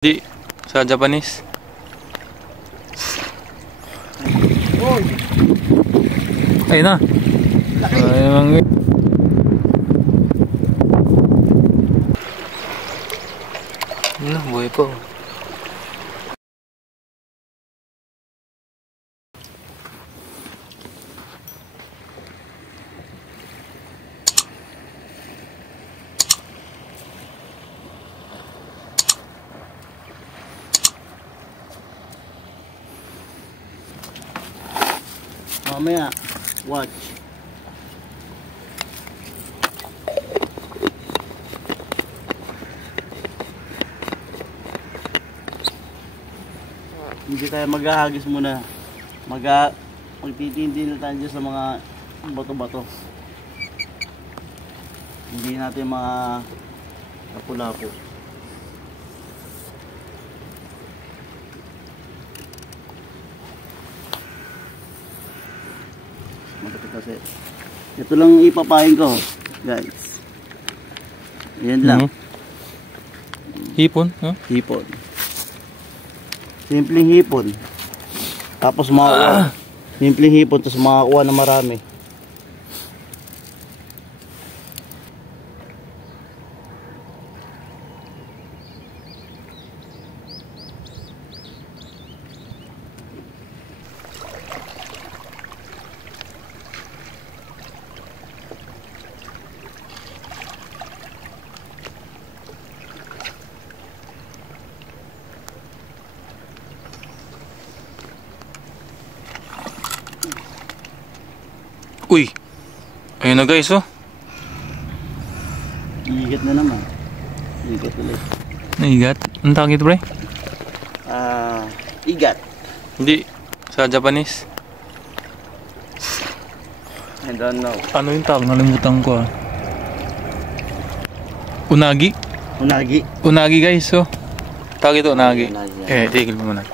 Di sa Japanese. Oy. Ayun na. Ayun. Ano, buhay po. Mamaya, watch. Hindi tayo maghahagis muna. Magtitindi na tayo dyan sa mga bato-bato. Hindi natin mga lapu-lapo. Kasi ito lang ipapain ko, guys. Yan lang. Hipon, no? Hipon. Simpleng hipon. Tapos makakuha. Simpleng hipon, tapos makakuha na marami. Uy! Ayun na guys, oh. Iigat na naman. Iigat ulit. Naigat? Ang tawag ito, pre? Igat. Hindi. Sa Japanese. I don't know. Ano yung tawag? Nalimutan ko, ah. Unagi? Unagi. Unagi guys, oh. Tawag ito, unagi. Unagi. Tigil mo muna.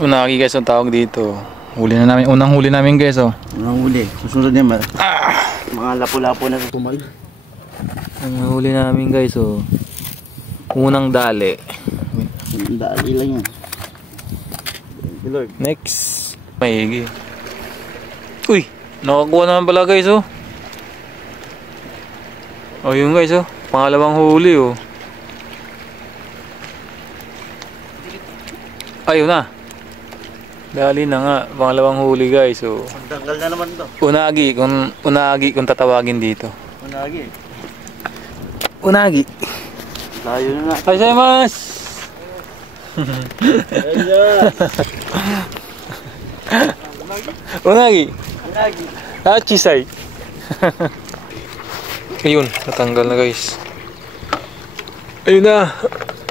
Unagi guys, ang tawag dito. Huli na namin, unang huli namin guys, oh. Unang huli. Susunod naman. Mga lapu-lapo na tumal. Ang huli namin guys, oh. Unang dali. Dali lang yan. Lord. Next. Maigi. Uy! Nakakuha naman pala guys, oh. Oh, yun guys, oh. Pangalawang huli, oh. Ayun na. Dali na nga, pangalawang huli guys, so. Magtanggal na naman to. Unagi kung tatawagin dito. Unagi. Unagi. Layo na na. Aizaimasu! Unagi. Unagi. Chisai. Ayun, natanggal na guys. Ayun na.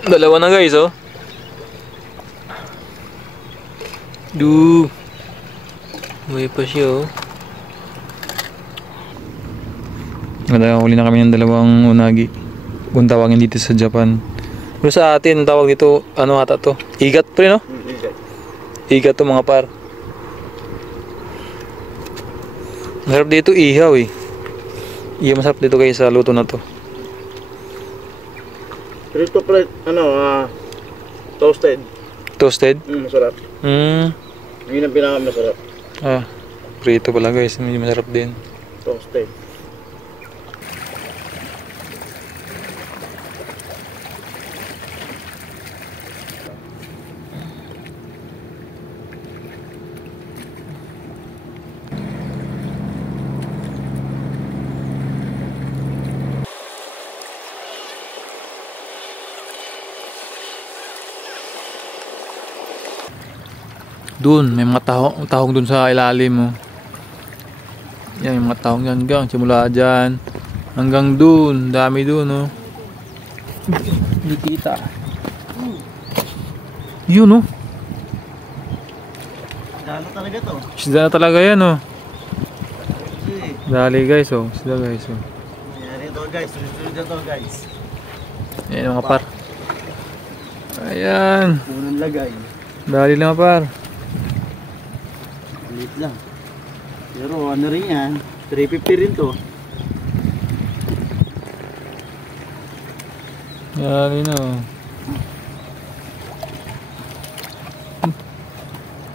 Dalawa na guys, oh. May pa siya, oh. Huli na kami ng dalawang unagi. Kung tawagin dito sa Japan. Pero sa atin, tawag dito, ano ata to? Igat pre, no? Igat. Igat to mga par. Masarap dito ihaw, eh. Iya, masarap dito kayo sa luto na to. Pero ito pala, toasted. Toasted? Masarap. Yun ang pinakamasarap. Prito pala guys, medyo masarap din. Toasted. Doon, may mga tahong doon sa ilalim mo. Yan, may mga tahong yan hanggang simula dyan. Hanggang doon, dami doon, oh. Hindi kita. Yun, oh. Dalo talaga to. Sida na talaga yan, oh. Okay. Dali guys, oh. Sida guys, oh. Yan ito guys, susunod na to guys. Yan mga par. Ayan. Unang lagay. Dali lang mga par. Ulit lang. Pero ano rin yan, 350 rin to. Yari na, oh.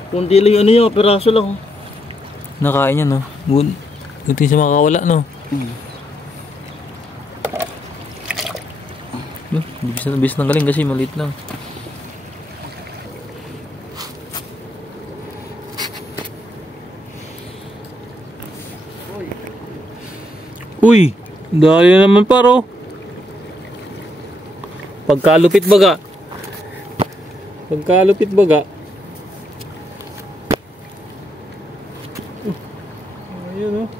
Kundi lang yung ano yun, piraso lang. Nakain yan, no? Buti siya makakawala, no? Bis ng galing kasi maliit lang. Uy! Dali na naman paro. Pagkalupit baga. Ayun, oh.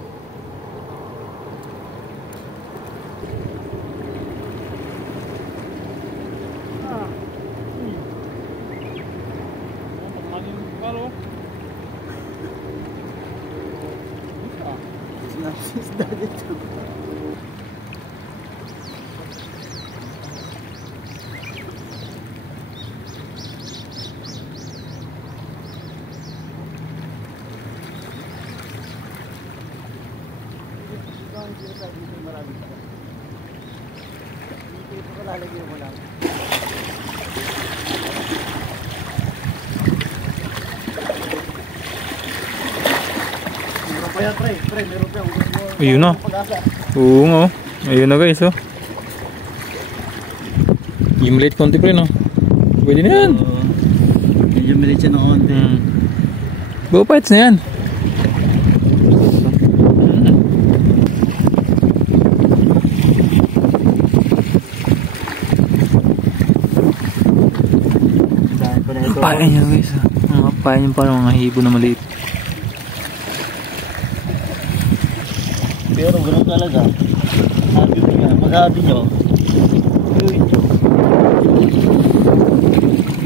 Ayun na. Oo nga, oh. Ayun na guys, oh. Yung maliit konti pre, no? Pwede na yan. Medyo maliit siya ng konti. Go fights na yan. Payan niya guys, oh. Payan niya parang mga hibo na maliit. Pero gano'n talaga. Habi mo nga. Pag-habi nyo, gawin nyo.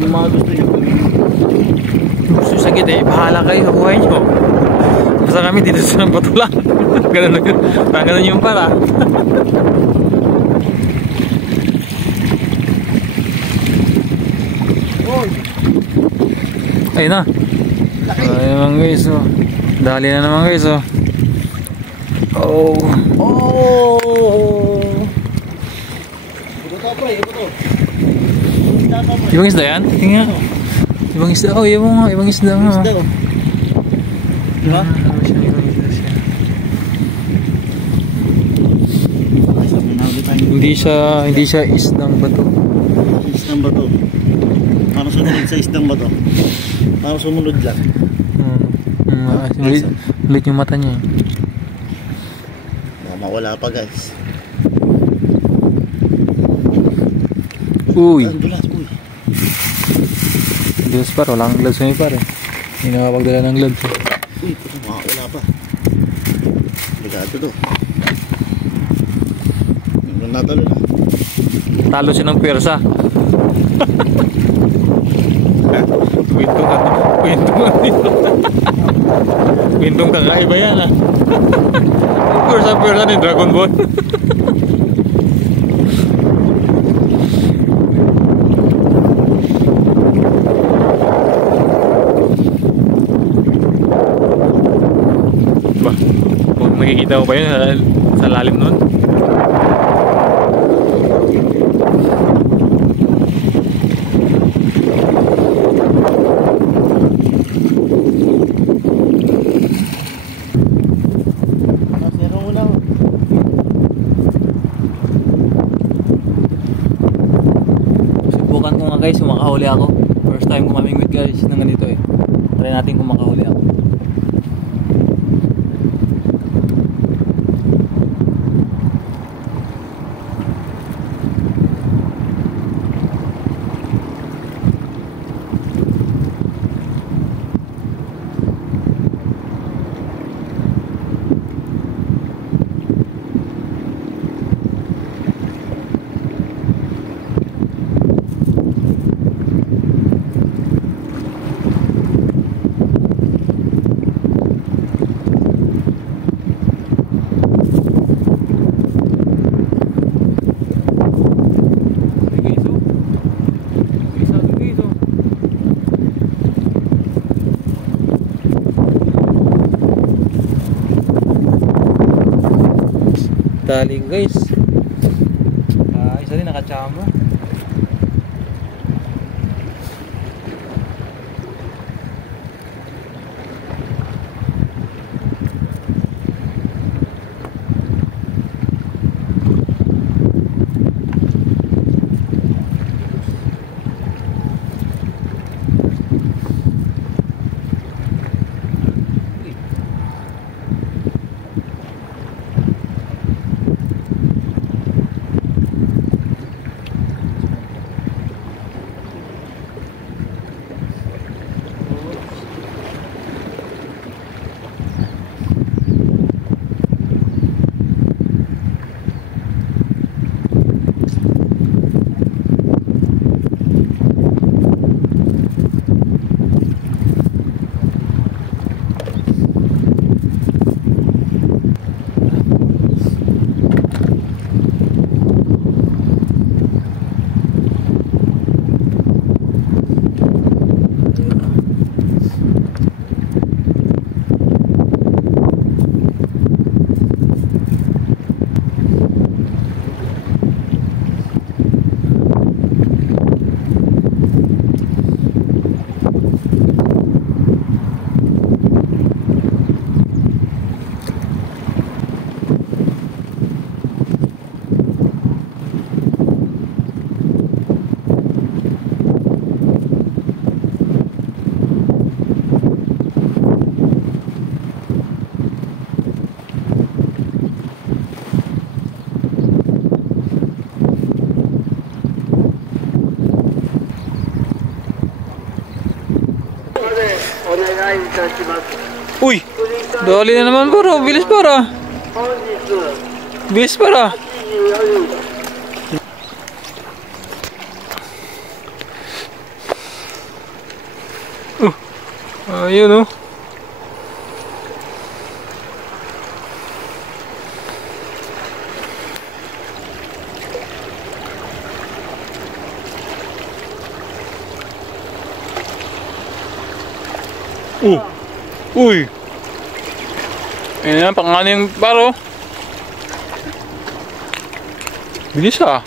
Yung mga gusto nyo gawin. Gusto sa git eh, bahala kayo sa buhay nyo. Basta kami dito sa patulang. Ganun na yun. Parang ganun yung para. Ayun na. Ayun naman guys, oh. Dali na naman guys, oh. Oh. Ito to pre, ito to. Ibang isda yan? Tingnan. Ibang isda. Oh, ibang isda nga. Isda oh. Diba? Hindi siya isdang bato. Isdang bato. Parang sumunod sa isdang bato. Parang sumunod lang. Ulit yung mata niya. Mawala pa guys. Uy. Ang dulas, uy. Dulas par, walang gloves kami pare. Hindi nakapagdala ng gloves. Uy, puto, makakawala pa. Ligado to. Yung natalo na. Talo siya ng pwersa. Kwentong kakaiba yan ah. Pwersa ni Dragon Ball. Ba, nakikita mo ba yun sa lalim nun? Subukan ko nga guys, kung makahuli ako. First time ko mamingwit guys ng ganito eh. Try natin kung makahuli ako. Dali guys. Isa rin nakachama. Uy! Dali na naman para. Bilis para. Bilis para. Ayun oh. Uy! Ayun na, pangano yung paro. Bilis ah.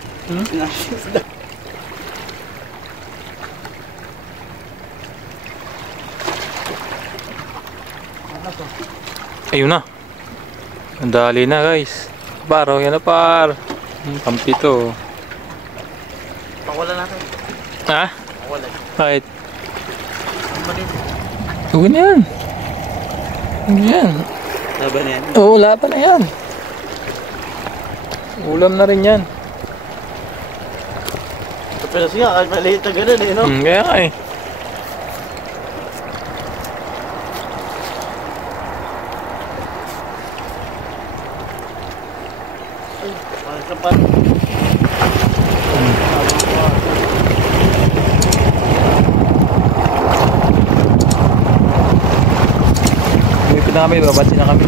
Ayun na. Ang dali na guys. Paro, yan na par. Pampito. Pawala natin. Ha? Pawala. Bakit? Ang maliit. Huwag na yan. Huwag na yan. Laban na yan. Oo, laban na yan. Ulam na rin yan. Pero siya, kahit maliit na ganun eh, no? Kaya nga eh. Sa pa. May na kami, babatsi na kami.